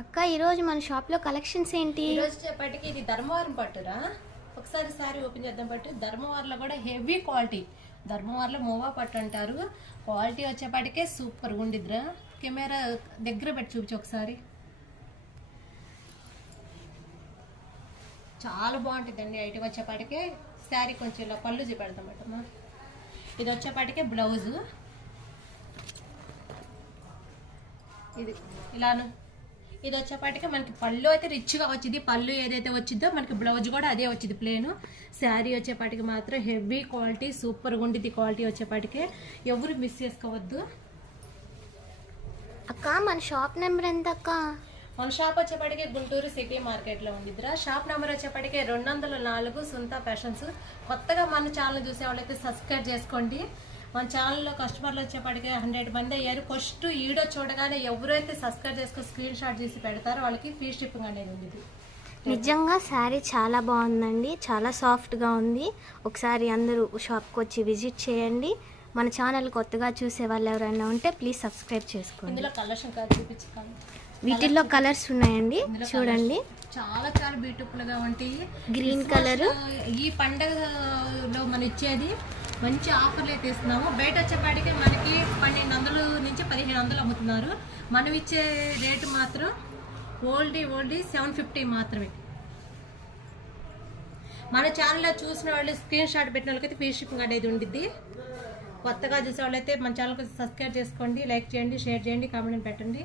అక్క ఈరోజు మన షాప్లో కలెక్షన్స్ ఏంటి? ఈరోజు చెప్పటికి ఇది ధర్మవరం పట్టురా. ఒకసారి సారీ ఓపెన్ చేద్దాం. పట్టు ధర్మవరంలో కూడా హెవీ క్వాలిటీ. ధర్మవరంలో మోవా పట్టు అంటారు. క్వాలిటీ వచ్చేపాటికే సూపర్గా ఉండిద్దిరా. కెమెరా దగ్గర పెట్టి చూపించు ఒకసారి. చాలా బాగుంటుందండి ఐటమ్ వచ్చేపాటికే. శారీ కొంచెం ఇలా పళ్ళు చూపెడతాం అమ్మా. ఇది వచ్చేపాటికే బ్లౌజు. ఇది ఇలాను. ఇది వచ్చేపాటికి మనకి పళ్ళు అయితే రిచ్గా వచ్చింది. పళ్ళు ఏదైతే వచ్చిందో మనకి బ్లౌజ్ కూడా అదే వచ్చింది ప్లేను. శారీ వచ్చేపాటికి మాత్రం హెవీ క్వాలిటీ, సూపర్గా ఉండిద్ది క్వాలిటీ వచ్చేపాటికే. ఎవరు మిస్ చేసుకోవద్దు. అక్క మన షాప్ నెంబర్ ఎంత అక్క? మన షాప్ వచ్చేపాటికి గుంటూరు సిటీ మార్కెట్లో ఉండిద్దిరా. షాప్ నెంబర్ వచ్చేపాటికి 204 సుంతా ఫ్యాషన్స్. కొత్తగా మన ఛానల్ చూసే వాళ్ళైతే సబ్స్క్రైబ్ చేసుకోండి. మన ఛానల్లో కస్టమర్లు వచ్చేపాటికి 100 మంది అయ్యారు. ఫస్ట్ వీడియో చూడగానే ఎవరైతే సబ్స్క్రైబ్ చేసుకొని స్క్రీన్ షాట్ చేసి పెడతారో వాళ్ళకి ఫ్రీ షిప్పింగ్ అనేది ఉంది. నిజంగా శారీ చాలా బాగుందండి, చాలా సాఫ్ట్గా ఉంది. ఒకసారి అందరూ షాప్కి వచ్చి విజిట్ చేయండి. మన ఛానల్ కొత్తగా చూసే వాళ్ళు ఎవరైనా ఉంటే ప్లీజ్ సబ్స్క్రైబ్ చేసుకోండి. ఇందులో కలర్స్ ఇంకా చూపించాలి. వీటిల్లో కలర్స్ ఉన్నాయండి, చూడండి. చాలా చాలా బ్యూటిఫుల్గా ఉంటాయి. Green colour. ఈ పండగలో మనం ఇచ్చేది మంచి ఆఫర్లు అయితే ఇస్తున్నాము. బయట వచ్చేపాటికి మనకి 1200 నుంచి 1500 అమ్ముతున్నారు. మనం ఇచ్చే రేటు మాత్రం ఓల్డీ 750 మాత్రమే. మన ఛానల్లో చూసిన వాళ్ళు స్క్రీన్ షాట్ పెట్టిన వాళ్ళకైతే ఫ్రీ షిప్పింగ్ అనేది ఉండిద్ది. కొత్తగా చూసే వాళ్ళైతే మన ఛానల్కి సబ్స్క్రైబ్ చేసుకోండి, లైక్ చేయండి, షేర్ చేయండి, కామెంట్ పెట్టండి.